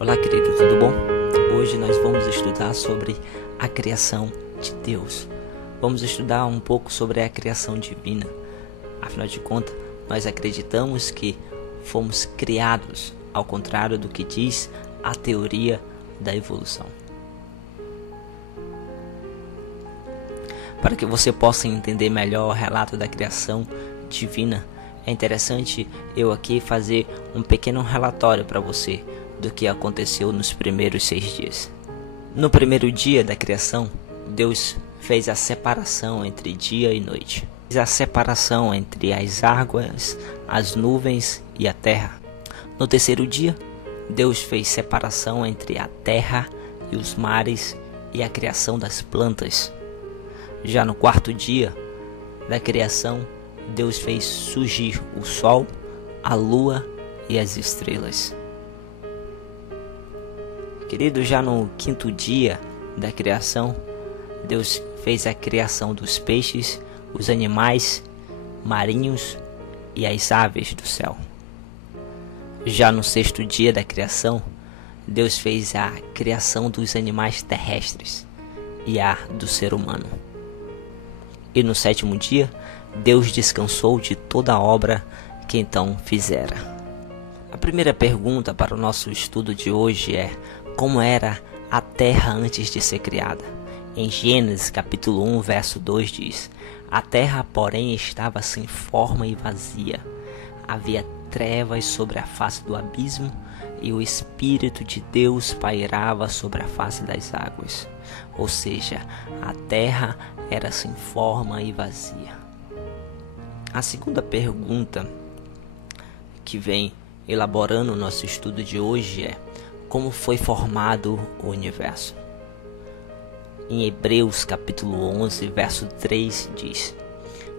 Olá, querido, tudo bom? Hoje nós vamos estudar sobre a criação de Deus. Vamos estudar um pouco sobre a criação divina. Afinal de contas, nós acreditamos que fomos criados, ao contrário do que diz a teoria da evolução. Para que você possa entender melhor o relato da criação divina, é interessante eu aqui fazer um pequeno relatório para você do que aconteceu nos primeiros 6 dias. No primeiro dia da criação, Deus fez a separação entre dia e noite. Fez a separação entre as águas, as nuvens e a terra. No terceiro dia, Deus fez separação entre a terra e os mares e a criação das plantas. Já no quarto dia da criação, Deus fez surgir o sol, a lua e as estrelas. Querido, já no quinto dia da criação, Deus fez a criação dos peixes, os animais marinhos e as aves do céu. Já no sexto dia da criação, Deus fez a criação dos animais terrestres e a do ser humano. E no sétimo dia, Deus descansou de toda a obra que então fizera. A primeira pergunta para o nosso estudo de hoje é: como era a terra antes de ser criada? Em Gênesis capítulo 1, verso 2 diz: a terra, porém, estava sem forma e vazia. Havia trevas sobre a face do abismo, e o Espírito de Deus pairava sobre a face das águas. Ou seja, a terra era sem forma e vazia. A segunda pergunta que vem elaborando o nosso estudo de hoje é: como foi formado o universo? Em Hebreus capítulo 11, verso 3 diz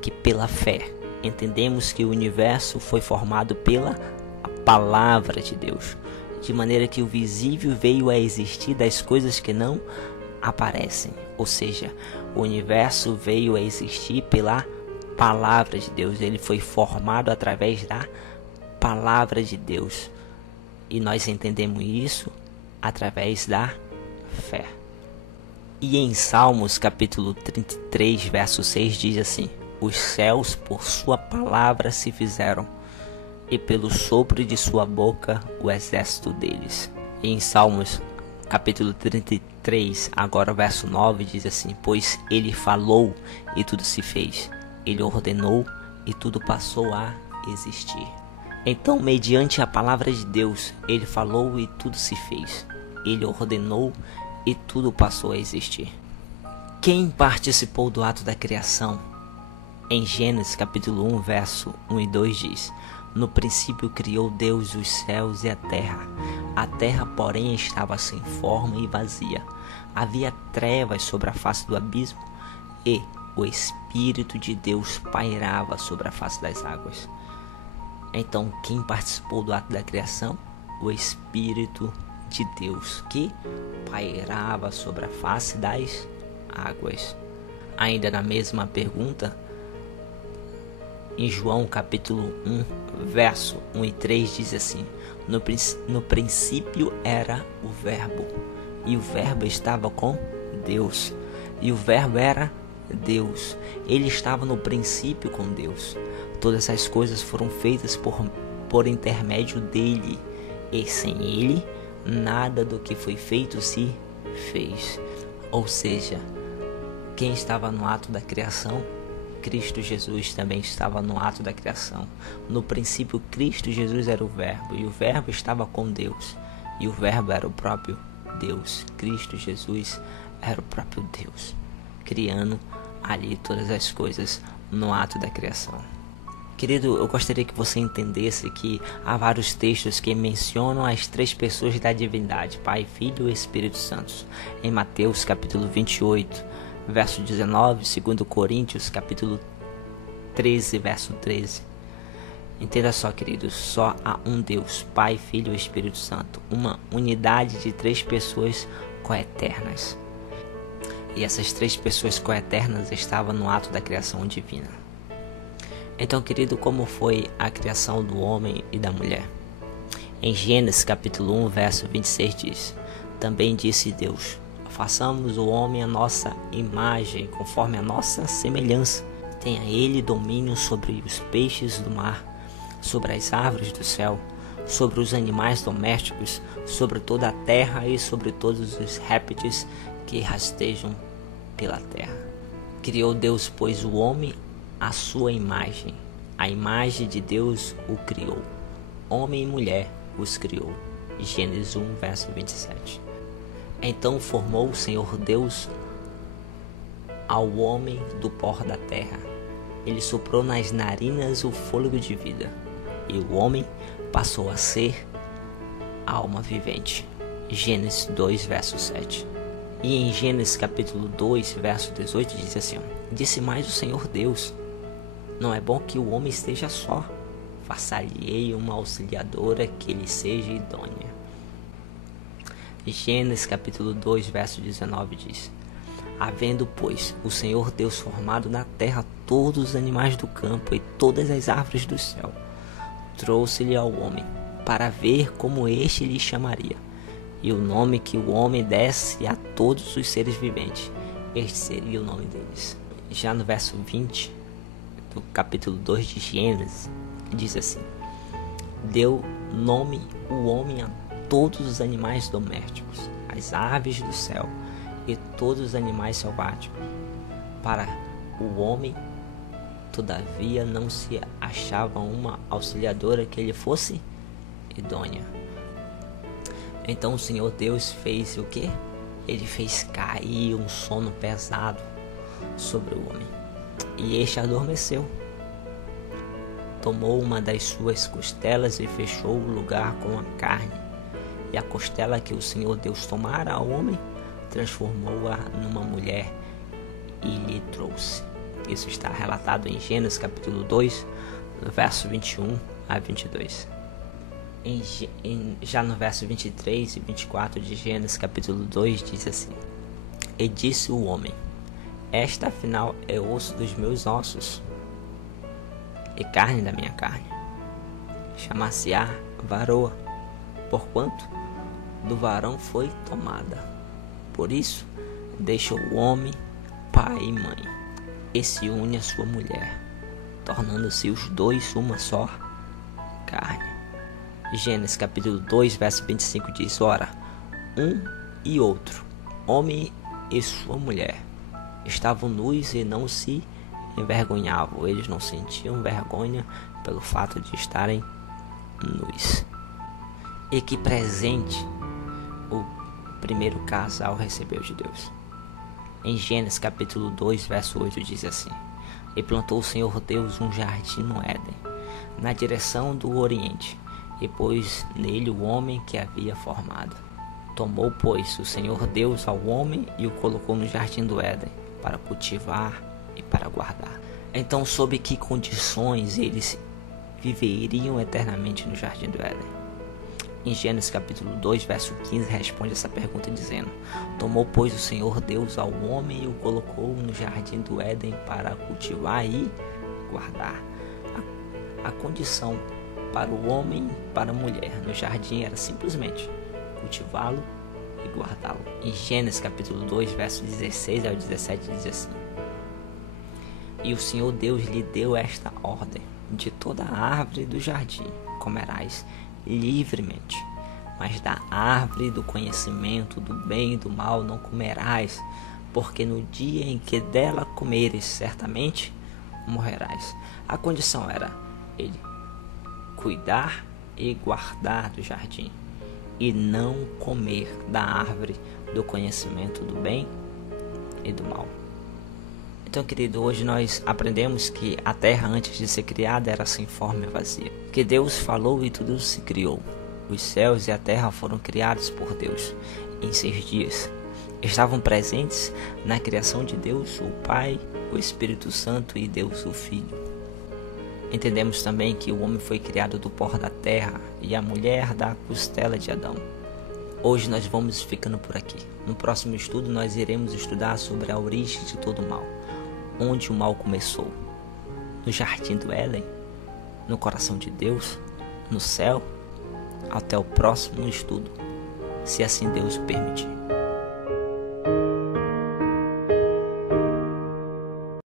que pela fé entendemos que o universo foi formado pela palavra de Deus, de maneira que o visível veio a existir das coisas que não aparecem. Ou seja, o universo veio a existir pela palavra de Deus. Ele foi formado através da palavra de Deus. E nós entendemos isso através da fé. E em Salmos capítulo 33, verso 6 diz assim: os céus por sua palavra se fizeram, e pelo sopro de sua boca o exército deles. E em Salmos capítulo 33, agora verso 9 diz assim: pois ele falou e tudo se fez, ele ordenou e tudo passou a existir. Então, mediante a palavra de Deus, ele falou e tudo se fez. Ele ordenou e tudo passou a existir. Quem participou do ato da criação? Em Gênesis capítulo 1, verso 1 e 2 diz: no princípio criou Deus os céus e a terra. A terra, porém, estava sem forma e vazia. Havia trevas sobre a face do abismo, e o Espírito de Deus pairava sobre a face das águas. Então, quem participou do ato da criação? O Espírito de Deus, que pairava sobre a face das águas. Ainda na mesma pergunta, em João capítulo 1, verso 1 e 3 diz assim: no princípio era o Verbo, e o Verbo estava com Deus, e o Verbo era Deus. Ele estava no princípio com Deus. Todas as coisas foram feitas por intermédio dele, e sem ele, nada do que foi feito se fez. Ou seja, quem estava no ato da criação? Cristo Jesus também estava no ato da criação. No princípio, Cristo Jesus era o Verbo, e o Verbo estava com Deus, e o Verbo era o próprio Deus. Cristo Jesus era o próprio Deus, criando ali todas as coisas no ato da criação. Querido, eu gostaria que você entendesse que há vários textos que mencionam as 3 pessoas da divindade, Pai, Filho e Espírito Santo. Em Mateus capítulo 28, verso 19, 2 Coríntios capítulo 13, verso 13. Entenda só, queridos, só há um Deus, Pai, Filho e Espírito Santo, uma unidade de 3 pessoas coeternas. E essas 3 pessoas coeternas estavam no ato da criação divina. Então, querido, como foi a criação do homem e da mulher? Em Gênesis capítulo 1, verso 26 diz: Também disse Deus: façamos o homem à nossa imagem, conforme a nossa semelhança. Tenha ele domínio sobre os peixes do mar, sobre as árvores do céu, sobre os animais domésticos, sobre toda a terra e sobre todos os répteis que rastejam pela terra. Criou Deus, pois, o homem à sua imagem. A imagem de Deus o criou. Homem e mulher os criou. Gênesis 1, verso 27. Então formou o Senhor Deus ao homem do pó da terra. Ele soprou nas narinas o fôlego de vida, e o homem passou a ser alma vivente. Gênesis 2, verso 7. E em Gênesis capítulo 2, verso 18 diz assim: Disse mais o Senhor Deus: Não é bom que o homem esteja só. Faça-lhe uma auxiliadora que lhe seja idônea. Gênesis capítulo 2, verso 19 diz: Havendo, pois, o Senhor Deus formado na terra todos os animais do campo e todas as árvores do céu, trouxe-lhe ao homem, para ver como este lhe chamaria. E o nome que o homem desse a todos os seres viventes, este seria o nome deles. Já no verso 20 do capítulo 2 de Gênesis, diz assim: Deu nome o homem a todos os animais domésticos, as aves do céu e todos os animais selváticos. Para o homem, todavia, não se achava uma auxiliadora que lhe fosse idônea. Então o Senhor Deus fez o quê? Ele fez cair um sono pesado sobre o homem, e este adormeceu. Tomou uma das suas costelas e fechou o lugar com a carne. E a costela que o Senhor Deus tomara ao homem, transformou-a numa mulher e lhe trouxe. Isso está relatado em Gênesis capítulo 2, verso 21 a 22. Já no verso 23 e 24 de Gênesis capítulo 2 diz assim: E disse o homem: Esta afinal é osso dos meus ossos e carne da minha carne. Chamar-se-á varoa, porquanto do varão foi tomada. Por isso deixou o homem pai e mãe, e se une à sua mulher, tornando-se os dois uma só carne. Gênesis capítulo 2, verso 25 diz: Ora, um e outro, homem e sua mulher, estavam nus e não se envergonhavam. Eles não sentiam vergonha pelo fato de estarem nus. E que presente o primeiro casal recebeu de Deus. Em Gênesis capítulo 2, verso 8 diz assim: E plantou o Senhor Deus um jardim no Éden, na direção do oriente, e pôs nele o homem que havia formado. Tomou, pois, o Senhor Deus ao homem e o colocou no jardim do Éden, para cultivar e para guardar. Então, sob que condições eles viveriam eternamente no jardim do Éden? Em Gênesis capítulo 2, verso 15, responde essa pergunta dizendo: Tomou, pois, o Senhor Deus ao homem e o colocou no jardim do Éden para cultivar e guardar. A condição para o homem e para a mulher no jardim era simplesmente cultivá-lo e guardá-lo. Em Gênesis capítulo 2, verso 16 ao 17 diz assim: E o Senhor Deus lhe deu esta ordem: De toda a árvore do jardim comerás livremente, mas da árvore do conhecimento do bem e do mal não comerás, porque no dia em que dela comeres, certamente morrerás. A condição era ele cuidar e guardar do jardim, e não comer da árvore do conhecimento do bem e do mal. Então, querido, hoje nós aprendemos que a terra antes de ser criada era sem forma e vazia. Que Deus falou e tudo se criou. Os céus e a terra foram criados por Deus em 6 dias. Estavam presentes na criação de Deus o Pai, o Espírito Santo e Deus o Filho. Entendemos também que o homem foi criado do pó da terra e a mulher da costela de Adão. Hoje nós vamos ficando por aqui. No próximo estudo nós iremos estudar sobre a origem de todo o mal. Onde o mal começou? No jardim do Éden? No coração de Deus? No céu? Até o próximo estudo, se assim Deus o permitir.